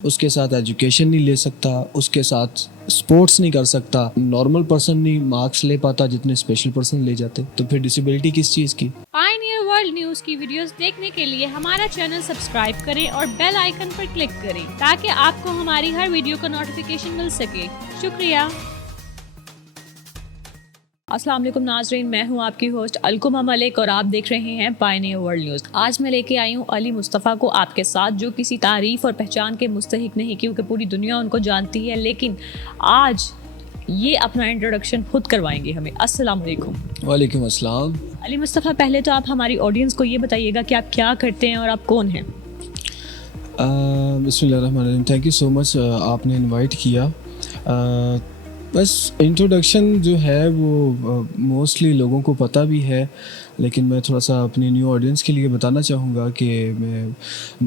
اس کے ساتھ ایجوکیشن نہیں لے سکتا، اس کے ساتھ سپورٹس نہیں کر سکتا، نارمل پرسن نہیں مارکس لے پاتا جتنے اسپیشل پرسن لے جاتے، تو پھر ڈسیبلٹی کس چیز کی؟ پائنیئر ورلڈ نیوز کی ویڈیوز دیکھنے کے لیے ہمارا چینل سبسکرائب کریں اور بیل آئیکن پر کلک کریں تاکہ آپ کو ہماری ہر ویڈیو کا نوٹیفیکیشن مل سکے۔ شکریہ۔ السلام علیکم ناظرین، میں ہوں آپ کی ہوسٹ الکمہ ملک اور آپ دیکھ رہے ہیں پائنیئر ورلڈ نیوز۔ آج میں لے کے آئی ہوں علی مصطفیٰ کو آپ کے ساتھ، جو کسی تعریف اور پہچان کے مستحق نہیں کیونکہ پوری دنیا ان کو جانتی ہے، لیکن آج یہ اپنا انٹروڈکشن خود کروائیں گے ہمیں۔ السلام علیکم۔ وعلیکم السلام۔ علی مصطفیٰ، پہلے تو آپ ہماری آڈینس کو یہ بتائیے گا کہ آپ کیا کرتے ہیں اور آپ کون ہیں؟ بسم اللہ الرحمن الرحیم، تھینک یو سو مچ، آپ نے انوائٹ کیا۔ بس انٹروڈکشن جو ہے وہ موسٹلی لوگوں کو پتہ بھی ہے، لیکن میں تھوڑا سا اپنی نیو آڈینس کے لیے بتانا چاہوں گا کہ میں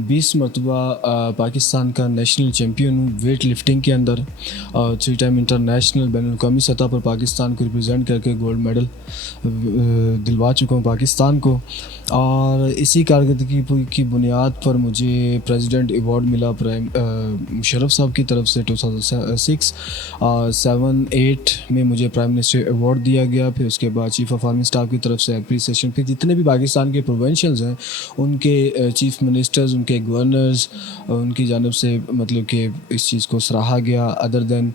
20 مرتبہ پاکستان کا نیشنل چیمپئن ہوں ویٹ لفٹنگ کے اندر، اور 3 ٹائم انٹرنیشنل بین الاقوامی سطح پر پاکستان کو ریپرزینٹ کر کے گولڈ میڈل دلوا چکا ہوں پاکستان کو، اور اسی کارکردگی کی بنیاد پر مجھے پریزیڈنٹ ایوارڈ ملا مشرف صاحب کی طرف سے 2006، اور 7-8 میں مجھے پرائم منسٹر ایوارڈ دیا گیا، پھر اس کے بعد چیف آف آرمی اسٹاف کی طرف سے اپریسیشن، پھر جتنے بھی پاکستان کے پروونشلز ہیں ان کے چیف منسٹرز، ان کے گورنرز، ان کی جانب سے مطلب کہ اس چیز کو سراہا گیا۔ ادر دین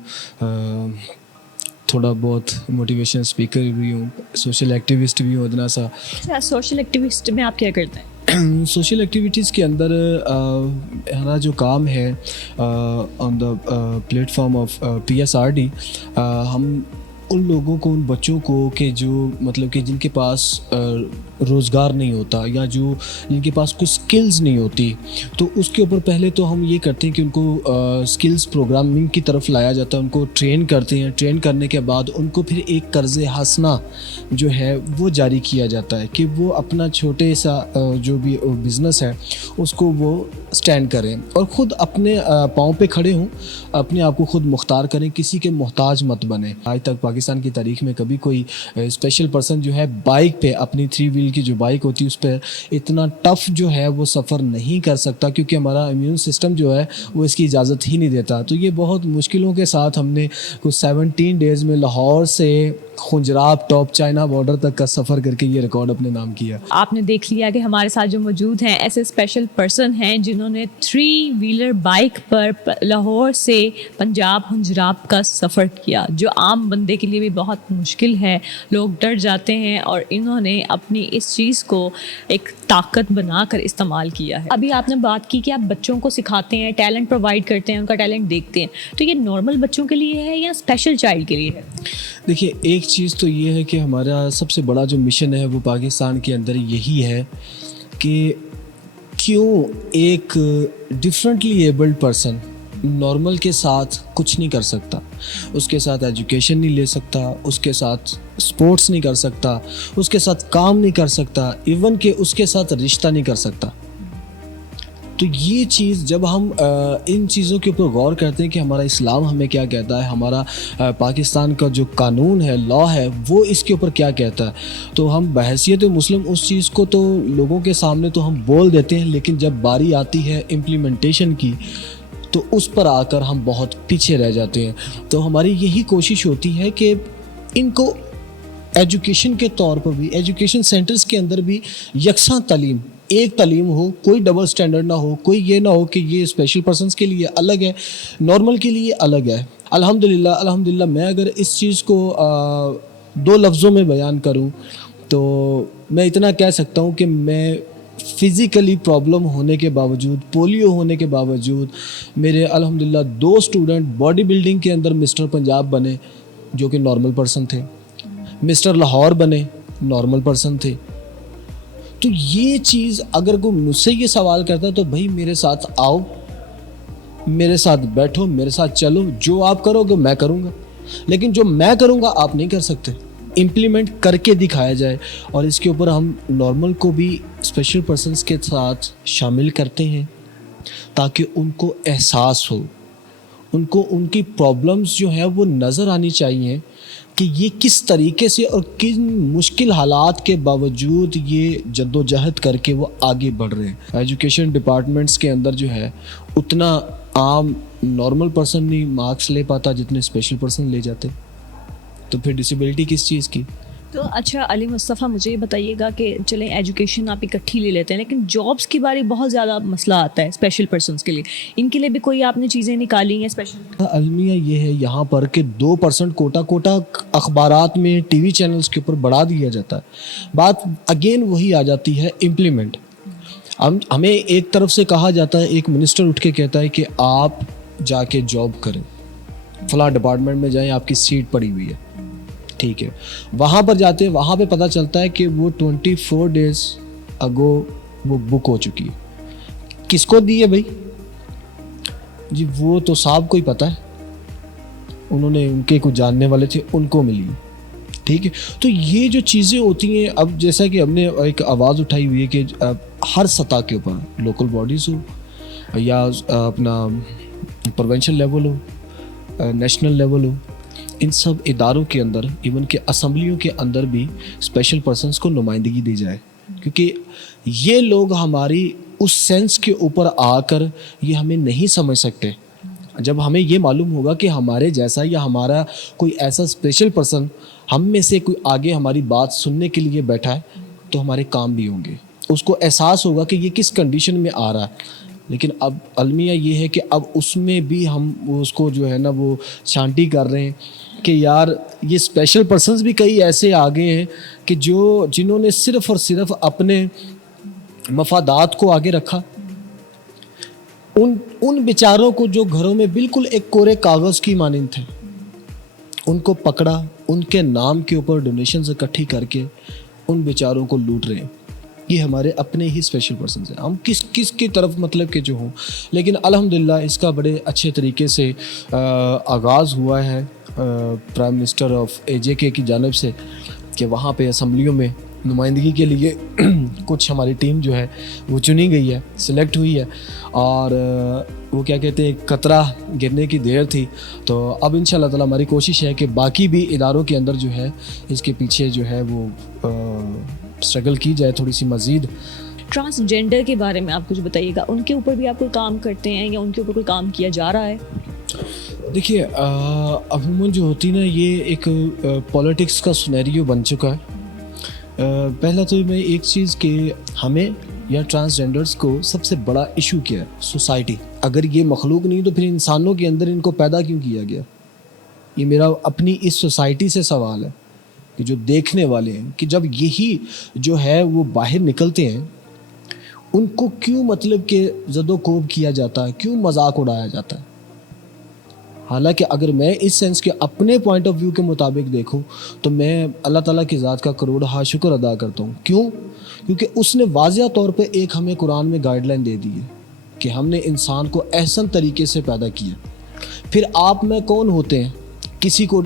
تھوڑا بہت موٹیویشن اسپیکر بھی ہوں، سوشل ایکٹیوسٹ بھی ہوں ادنا سا۔ سوشل ایکٹیوسٹ میں آپ کیا کرتے ہیں؟ سوشل ایکٹیویٹیز کے اندر ہمارا جو کام ہے on the platform of PSRD، ہم ان لوگوں کو، ان بچوں کو کہ جو مطلب کہ جن کے پاس روزگار نہیں ہوتا یا جن کے پاس کچھ سکلز نہیں ہوتی، تو اس کے اوپر پہلے تو ہم یہ کرتے ہیں کہ ان کو سکلز پروگرامنگ کی طرف لایا جاتا ہے، ان کو ٹرین کرتے ہیں۔ ٹرین کرنے کے بعد ان کو پھر ایک قرض حسنہ جو ہے وہ جاری کیا جاتا ہے کہ وہ اپنا چھوٹے سا جو بھی بزنس ہے اس کو وہ سٹینڈ کریں اور خود اپنے پاؤں پہ کھڑے ہوں، اپنے آپ کو خود مختار کریں، کسی کے محتاج مت بنیں۔ آج تک پاکستان کی تاریخ میں کبھی کوئی اسپیشل پرسن جو ہے بائک پہ، اپنی 3 ویل کی جو بائک ہوتی ہے اس پہ اتنا ٹف جو ہے وہ سفر نہیں کر سکتا، کیونکہ ہمارا امیون سسٹم جو ہے وہ اس کی اجازت ہی نہیں دیتا۔ تو یہ بہت مشکلوں کے ساتھ ہم نے کچھ 17 ڈیز میں لاہور سے خنجراب ٹاپ چائنا بارڈر تک کا سفر کر کے یہ ریکارڈ اپنے نام کیا۔ آپ نے دیکھ لیا کہ ہمارے ساتھ جو موجود ہیں ایسے اسپیشل پرسن ہیں جنہوں نے 3 ویلر بائک پر لاہور سے پنجاب خنجراب کا سفر کیا، جو عام بندے کے لیے بھی بہت مشکل ہے، لوگ ڈر جاتے ہیں، اور انہوں نے اپنی اس چیز کو ایک طاقت بنا کر استعمال کیا ہے۔ ابھی آپ نے بات کی کہ آپ بچوں کو سکھاتے ہیں، ٹیلنٹ پرووائڈ کرتے ہیں، ان کا ٹیلنٹ دیکھتے ہیں، تو یہ نارمل بچوں کے لیے ہے یا اسپیشل چائلڈ کے لیے ہے؟ دیکھیے، ایک چیز تو یہ ہے کہ ہمارا سب سے بڑا جو مشن ہے وہ پاکستان کے اندر یہی ہے کہ کیوں ایک ڈفرینٹلی ایبلڈ پرسن نارمل کے ساتھ کچھ نہیں کر سکتا، اس کے ساتھ ایجوکیشن نہیں لے سکتا، اس کے ساتھ سپورٹس نہیں کر سکتا، اس کے ساتھ کام نہیں کر سکتا، ایون کہ اس کے ساتھ رشتہ نہیں کر سکتا۔ تو یہ چیز جب ہم ان چیزوں کے اوپر غور کرتے ہیں کہ ہمارا اسلام ہمیں کیا کہتا ہے، ہمارا پاکستان کا جو قانون ہے، لا ہے، وہ اس کے اوپر کیا کہتا ہے، تو ہم بحیثیت مسلم اس چیز کو تو لوگوں کے سامنے تو ہم بول دیتے ہیں، لیکن جب باری آتی ہے امپلیمنٹیشن کی تو اس پر آ کر ہم بہت پیچھے رہ جاتے ہیں۔ تو ہماری یہی کوشش ہوتی ہے کہ ان کو ایجوکیشن کے طور پر بھی، ایجوکیشن سینٹرز کے اندر بھی یکساں تعلیم، ایک تعلیم ہو، کوئی ڈبل سٹینڈرڈ نہ ہو، کوئی یہ نہ ہو کہ یہ اسپیشل پرسنس کے لیے الگ ہے، نارمل کے لیے الگ ہے۔ الحمدللہ میں اگر اس چیز کو 2 لفظوں میں بیان کروں تو میں اتنا کہہ سکتا ہوں کہ میں فزیکلی پرابلم ہونے کے باوجود، پولیو ہونے کے باوجود، میرے الحمدللہ 2 اسٹوڈنٹ باڈی بلڈنگ کے اندر مسٹر پنجاب بنے جو کہ نارمل پرسن تھے، مسٹر لاہور بنے، نارمل پرسن تھے۔ تو یہ چیز اگر کوئی مجھ سے یہ سوال کرتا ہے تو بھائی میرے ساتھ آؤ، میرے ساتھ بیٹھو، میرے ساتھ چلو، جو آپ کرو گے میں کروں گا، لیکن جو میں کروں گا آپ نہیں کر سکتے۔ امپلیمنٹ کر کے دکھایا جائے، اور اس کے اوپر ہم نارمل کو بھی اسپیشل پرسنس کے ساتھ شامل کرتے ہیں تاکہ ان کو احساس ہو، ان کو ان کی پرابلمز جو ہیں وہ نظر آنی چاہیے کہ یہ کس طریقے سے اور کن مشکل حالات کے باوجود یہ جد و جہد کر کے وہ آگے بڑھ رہے ہیں۔ ایجوکیشن ڈپارٹمنٹس کے اندر جو ہے اتنا عام نارمل پرسن نہیں مارکس لے پاتا جتنے اسپیشل پرسن لے جاتے, تو پھر ڈسیبلٹی کس چیز کی. تو اچھا علی مصطفیٰ مجھے یہ بتائیے گا کہ چلیں ایجوکیشن آپ اکٹھی لے لیتے ہیں, لیکن جابس کی باری بہت زیادہ مسئلہ آتا ہے اسپیشل پرسنس کے لیے, ان کے لیے بھی کوئی آپ نے چیزیں نکالی ہیں اسپیشل؟ المیہ یہ ہے یہاں پر کہ 2% کوٹا اخبارات میں ٹی وی چینلز کے اوپر بڑھا دیا جاتا ہے. بات اگین وہی آ جاتی ہے امپلیمنٹ. ہمیں ایک طرف سے کہا جاتا ہے, ایک منسٹر اٹھ کے کہتا ہے کہ آپ جا کے جاب کریں, فلاں ڈپارٹمنٹ میں جائیں, آپ کی سیٹ پڑی ہوئی ہے, ٹھیک ہے. وہاں پر جاتے ہیں, وہاں پہ پتہ چلتا ہے کہ وہ 24 days اگو وہ بک ہو چکی ہے. کس کو دی ہے بھائی؟ جی وہ تو صاحب کو ہی پتہ ہے, انہوں نے ان کے کچھ جاننے والے تھے ان کو ملی, ٹھیک ہے. تو یہ جو چیزیں ہوتی ہیں, اب جیسا کہ ہم نے ایک آواز اٹھائی ہوئی ہے کہ ہر سطح کے اوپر لوکل باڈیز ہو یا اپنا پروونشل لیول ہو, نیشنل لیول ہو, ان سب اداروں کے اندر ایون کہ اسمبلیوں کے اندر بھی اسپیشل پرسنس کو نمائندگی دی جائے, کیونکہ یہ لوگ ہماری اس سینس کے اوپر آ کر یہ ہمیں نہیں سمجھ سکتے. جب ہمیں یہ معلوم ہوگا کہ ہمارے جیسا یا ہمارا کوئی ایسا اسپیشل پرسن ہم میں سے کوئی آگے ہماری بات سننے کے لیے بیٹھا ہے, تو ہمارے کام بھی ہوں گے, اس کو احساس ہوگا کہ یہ کس کنڈیشن میں آ رہا ہے. لیکن اب المیہ یہ ہے کہ اب اس میں بھی ہم اس کو جو ہے نا وہ شانٹی کر رہے ہیں کہ یار یہ اسپیشل پرسنز بھی کئی ایسے آگے ہیں کہ جنہوں نے صرف اور صرف اپنے مفادات کو آگے رکھا. ان بیچاروں کو جو گھروں میں بالکل ایک کورے کاغذ کی مانند تھے, ان کو پکڑا, ان کے نام کے اوپر ڈونیشنز اکٹھی کر کے ان بیچاروں کو لوٹ رہے ہیں. یہ ہمارے اپنے ہی اسپیشل پرسنز ہیں. ہم کس کی طرف مطلب کہ جو ہوں, لیکن الحمدللہ اس کا بڑے اچھے طریقے سے آغاز ہوا ہے پرائم منسٹر آف AJK کی جانب سے, کہ وہاں پہ اسمبلیوں میں نمائندگی کے لیے کچھ ہماری ٹیم جو ہے وہ چنی گئی ہے, سلیکٹ ہوئی ہے. اور وہ کیا کہتے ہیں, قطرہ گرنے کی دیر تھی. تو اب انشاءاللہ تعالی ہماری کوشش ہے کہ باقی بھی اداروں کے اندر جو ہے اس کے پیچھے جو ہے وہ اسٹرگل کی جائے تھوڑی سی مزید. ٹرانسجینڈر کے بارے میں آپ کچھ بتائیے گا, ان کے اوپر بھی آپ کوئی کام کرتے ہیں یا ان کے اوپر کوئی کام کیا جا رہا ہے؟ دیکھیے عموماً جو ہوتی نا یہ ایک پولیٹکس کا سنیریو بن چکا ہے. پہلا تو میں ایک چیز کہ ہمیں یا ٹرانسجینڈرز کو سب سے بڑا ایشو کیا ہے سوسائٹی. اگر یہ مخلوق نہیں تو پھر انسانوں کے اندر ان کو پیدا کیوں کیا گیا؟ یہ میرا اپنی اس سوسائٹی سے سوال ہے کہ جو دیکھنے والے ہیں کہ جب یہی جو ہے وہ باہر نکلتے ہیں ان کو کیوں مطلب کہ زد و کوب کیا جاتا ہے, کیوں مذاق اڑایا جاتا ہے. حالانکہ اگر میں اس سینس کے اپنے پوائنٹ آف ویو کے مطابق دیکھوں تو میں اللہ تعالیٰ کی ذات کا کروڑہ شکر ادا کرتا ہوں. کیوں؟ کیونکہ اس نے واضح طور پہ ایک ہمیں قرآن میں گائیڈ لائن دے دی ہے کہ ہم نے انسان کو احسن طریقے سے پیدا کیا. پھر آپ میں کون ہوتے ہیں کسی کو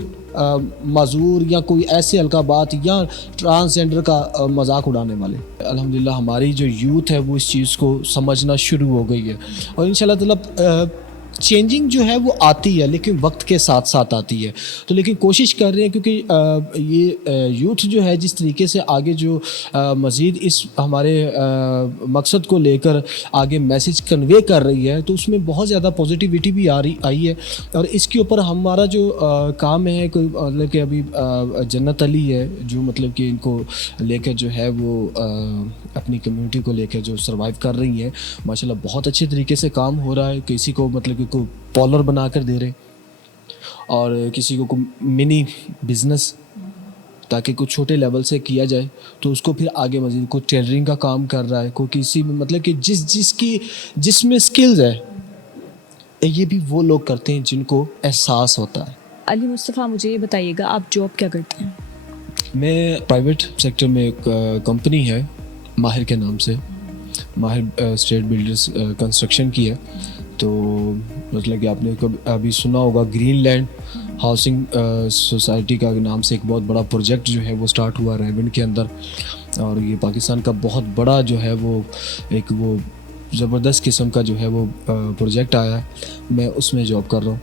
معذور یا کوئی ایسے القابات یا ٹرانسجینڈر کا مذاق اڑانے والے؟ الحمدللہ ہماری جو یوتھ ہے وہ اس چیز کو سمجھنا شروع ہو گئی ہے, اور انشاءاللہ تعالیٰ چینجنگ جو ہے وہ آتی ہے لیکن وقت کے ساتھ ساتھ آتی ہے. تو لیکن کوشش کر رہے ہیں کیونکہ یہ یوتھ جو ہے جس طریقے سے آگے جو مزید اس ہمارے مقصد کو لے کر آگے میسج کنوے کر رہی ہے, تو اس میں بہت زیادہ پازیٹیوٹی بھی آئی ہے. اور اس کے اوپر ہمارا جو کام ہے کوئی مطلب کہ ابھی جنت علی ہے جو مطلب کہ ان کو لے کر جو ہے وہ اپنی کمیونٹی کو لے کر جو سروائیو کر رہی ہیں, ماشاءاللہ بہت اچھے طریقے سے کام ہو رہا ہے. کسی کو مطلب کہ کو پالر بنا کر دے رہے اور کسی کو منی بزنس تاکہ کچھ چھوٹے لیول سے کیا جائے, تو اس کو پھر آگے مزید کوئی ٹیلرنگ کا کام کر رہا ہے, کوئی کسی میں مطلب کہ جس میں سکلز ہے یہ بھی وہ لوگ کرتے ہیں جن کو احساس ہوتا ہے. علی مصطفیٰ مجھے یہ بتائیے گا آپ جاب کیا کرتے ہیں؟ میں پرائیویٹ سیکٹر میں ایک کمپنی ہے ماہر کے نام سے, ماہر اسٹیٹ بلڈرز کنسٹرکشن کی ہے. تو مطلب کہ آپ نے ابھی سنا ہوگا گرین لینڈ ہاؤسنگ سوسائٹی کا نام سے ایک بہت بڑا پروجیکٹ جو ہے وہ سٹارٹ ہوا ریونڈ کے اندر, اور یہ پاکستان کا بہت بڑا جو ہے وہ ایک وہ زبردست قسم کا جو ہے وہ پروجیکٹ آیا ہے. میں اس میں جاب کر رہا ہوں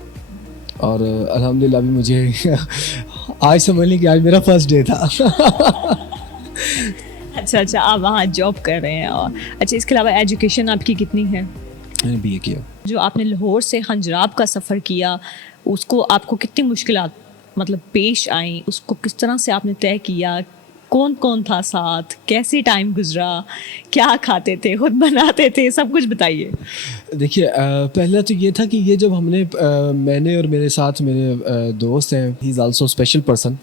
اور الحمدللہ ابھی مجھے آج سمجھ لیں کہ آج میرا فرسٹ ڈے تھا. اچھا آپ وہاں جاب کر رہے ہیں. اور اچھا اس کے علاوہ ایجوکیشن آپ کی کتنی ہے؟ میں نے BA کیا. جو آپ نے لاہور سے خنجراب کا سفر کیا اس کو آپ کو کتنی مشکلات مطلب پیش آئیں, اس کو کس طرح سے آپ نے طے کیا, کون کون تھا ساتھ, کیسے ٹائم گزرا, کیا کھاتے تھے, خود بناتے تھے, سب کچھ بتائیے. دیکھیے پہلا تو یہ تھا کہ یہ جب ہم نے میں نے اور میرے ساتھ میرے دوست ہیں, ہی از آلسو اسپیشل پرسن,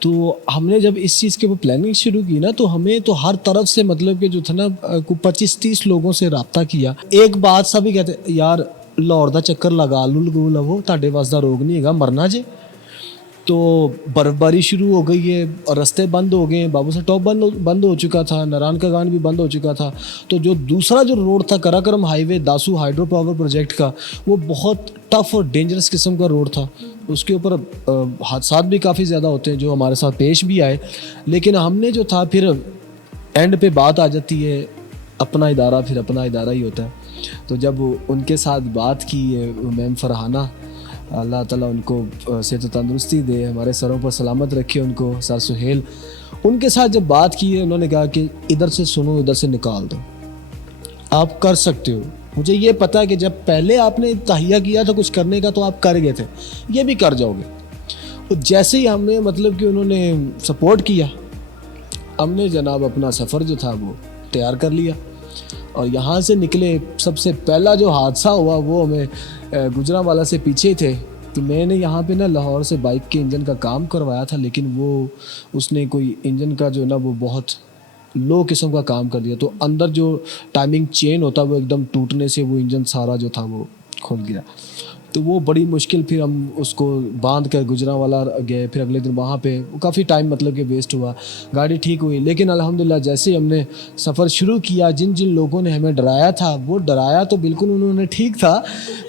تو ہم نے جب اس چیز کے وہ پلاننگ شروع کی نا تو ہمیں تو ہر طرف سے مطلب کہ جو تھا نا 25-30 لوگوں سے رابطہ کیا. ایک بات سبھی کہتے یار لاہور دا چکر لگا لو لو تہاڈے وس دا روگ نہیں ہے مرنا جے. تو برف باری شروع ہو گئی ہے اور رستے بند ہو گئے ہیں, بابو سے ٹاپ بند ہو چکا تھا, ناران کا گان بھی بند ہو چکا تھا. تو جو دوسرا جو روڈ تھا کراکرم ہائی وے داسو ہائیڈرو پاور پروجیکٹ کا, وہ بہت ٹف اور ڈینجرس قسم کا روڈ تھا. اس کے اوپر حادثات بھی کافی زیادہ ہوتے ہیں جو ہمارے ساتھ پیش بھی آئے. لیکن ہم نے جو تھا پھر اینڈ پہ بات آ جاتی ہے اپنا ادارہ پھر اپنا ادارہ ہی ہوتا ہے. تو جب ان کے ساتھ بات کی میم فرحانہ, اللہ تعالیٰ ان کو صحت و تندرستی دے, ہمارے سروں پر سلامت رکھے ان کو, سر سہیل, ان کے ساتھ جب بات کی ہے انہوں نے کہا کہ ادھر سے سنو ادھر سے نکال دو, آپ کر سکتے ہو. مجھے یہ پتہ ہے کہ جب پہلے آپ نے تہیہ کیا تھا کچھ کرنے کا تو آپ کر گئے تھے, یہ بھی کر جاؤ گے. تو جیسے ہی ہم نے مطلب کہ انہوں نے سپورٹ کیا, ہم نے جناب اپنا سفر جو تھا وہ تیار کر لیا اور یہاں سے نکلے. سب سے پہلا جو حادثہ ہوا وہ ہمیں گجرانوالہ سے پیچھے تھے. تو میں نے یہاں پہ نا لاہور سے بائک کے انجن کا کام کروایا تھا, لیکن وہ اس نے کوئی انجن کا جو نا وہ بہت لو قسم کا کام کر دیا. تو اندر جو ٹائمنگ چین ہوتا وہ ایک دم ٹوٹنے سے وہ انجن سارا جو تھا وہ کھل گیا. تو وہ بڑی مشکل, پھر ہم اس کو باندھ کر گجرانوالہ گئے. پھر اگلے دن وہاں پہ کافی ٹائم مطلب کہ ویسٹ ہوا, گاڑی ٹھیک ہوئی. لیکن الحمدللہ جیسے ہی ہم نے سفر شروع کیا, جن لوگوں نے ہمیں ڈرایا تھا وہ ڈرایا تو بالکل انہوں نے ٹھیک تھا,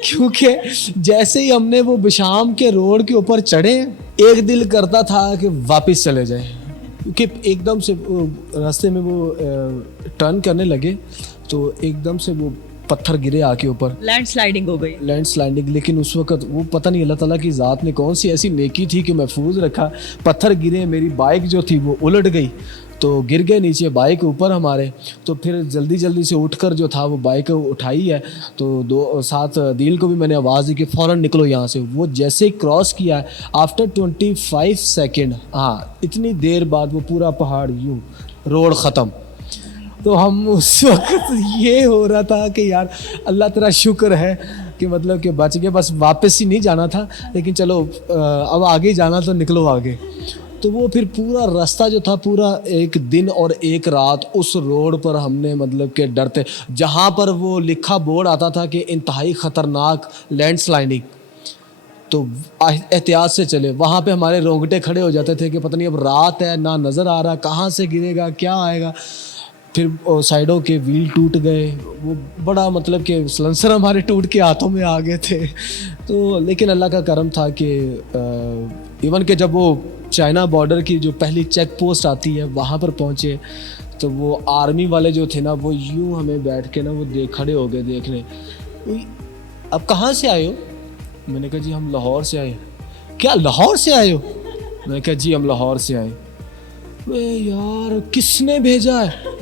کیونکہ جیسے ہی ہم نے وہ بشام کے روڈ کے اوپر چڑھے ایک دل کرتا تھا کہ واپس چلے جائیں, کیونکہ ایک دم سے راستے میں وہ ٹرن کرنے لگے تو ایک دم سے وہ پتھر گرے آ کے اوپر, لینڈ سلائڈنگ ہو گئی. Land sliding. لیکن اس وقت وہ پتہ نہیں اللہ تعالیٰ کی ذات نے کون سی ایسی نیکی تھی کہ محفوظ رکھا. پتھر گرے, میری بائک جو تھی وہ الٹ گئی تو گر گئے نیچے, بائک اوپر ہمارے. تو پھر جلدی سے اٹھ کر جو تھا وہ بائک اٹھائی ہے. تو ساتھ دیل کو بھی میں نے آواز دی کہ فوراً نکلو یہاں سے. وہ جیسے ہی کراس کیا آفٹر 25 سیکنڈ, ہاں اتنی دیر بعد وہ پورا پہاڑ یوں روڈ ختم. تو ہم اس وقت یہ ہو رہا تھا کہ یار اللہ تیرا شکر ہے کہ مطلب کہ بچ گئے, بس واپس ہی نہیں جانا تھا, لیکن چلو اب آگے جانا تو نکلو آگے. تو وہ پھر پورا راستہ جو تھا پورا ایک دن اور ایک رات اس روڈ پر ہم نے مطلب کہ ڈرتے, جہاں پر وہ لکھا بورڈ آتا تھا کہ انتہائی خطرناک لینڈ سلائڈنگ, تو احتیاط سے چلے. وہاں پہ ہمارے رونگٹے کھڑے ہو جاتے تھے کہ پتہ نہیں اب رات ہے, نہ نظر آ رہا کہاں سے گرے گا کیا آئے گا. پھر سائڈوں کے ویل ٹوٹ گئے, وہ بڑا مطلب کہ سلنسر ہمارے ٹوٹ کے ہاتھوں میں آ گئے تھے. تو لیکن اللہ کا کرم تھا کہ ایون کہ جب وہ چائنا بارڈر کی جو پہلی چیک پوسٹ آتی ہے وہاں پر پہنچے تو وہ آرمی والے جو تھے نا وہ یوں ہمیں بیٹھ کے نا وہ کھڑے ہو گئے دیکھنے, اب کہاں سے آئے ہو؟ میں نے کہا جی ہم لاہور سے آئے. کیا لاہور سے آئے ہو؟ میں نے کہا جی ہم لاہور سے آئے. یار کس نے بھیجا ہے,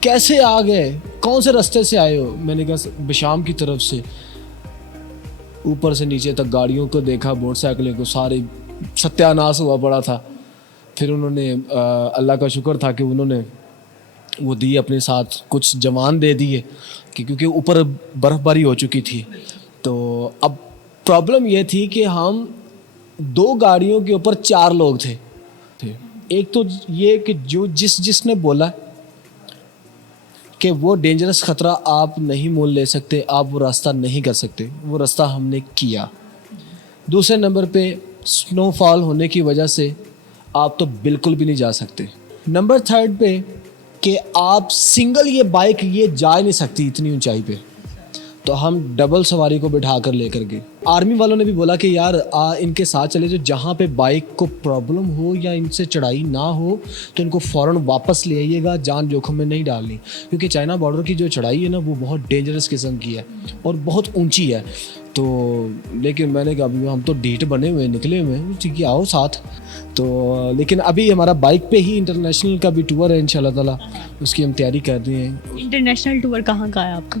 کیسے آ گئے, کون سے راستے سے آئے ہو؟ میں نے کہا بشام کی طرف سے. اوپر سے نیچے تک گاڑیوں کو دیکھا, موٹر سائیکلیں کو, سارے ستیہ ناس ہوا پڑا تھا. پھر انہوں نے اللہ کا شکر تھا کہ انہوں نے وہ دی اپنے ساتھ کچھ جوان دے دیے کیونکہ اوپر برف باری ہو چکی تھی. تو اب پرابلم یہ تھی کہ ہم 2 گاڑیوں کے اوپر 4 لوگ تھے. ایک تو یہ کہ جو جس نے بولا کہ وہ ڈینجرس خطرہ آپ نہیں مول لے سکتے, آپ وہ راستہ نہیں کر سکتے, وہ راستہ ہم نے کیا. دوسرے نمبر پہ سنو فال ہونے کی وجہ سے آپ تو بالکل بھی نہیں جا سکتے. نمبر 3 پہ کہ آپ سنگل یہ بائک یہ جا نہیں سکتی اتنی اونچائی پہ, تو ہم ڈبل سواری کو بٹھا کر لے کر گئے. آرمی والوں نے بھی بولا کہ یار ان کے ساتھ چلے جو جہاں پہ بائک کو پرابلم ہو یا ان سے چڑھائی نہ ہو تو ان کو فوراً واپس لے آئیے گا, جان جوکھم میں نہیں ڈالنی, کیونکہ چائنا بارڈر کی جو چڑھائی ہے نا وہ بہت ڈینجرس قسم کی ہے اور بہت اونچی ہے. تو لیکن میں نے کہا ابھی ہم تو ڈیٹ بنے ہوئے نکلے ہوئے ہیں, ٹھیک ہے آؤ ساتھ. تو لیکن ابھی ہمارا بائک پہ ہی انٹرنیشنل کا بھی ٹور ہے انشاءاللہ تعالیٰ, اس کی ہم تیاری کر رہے ہیں. انٹرنیشنل ٹور کہاں کا ہے آپ کا؟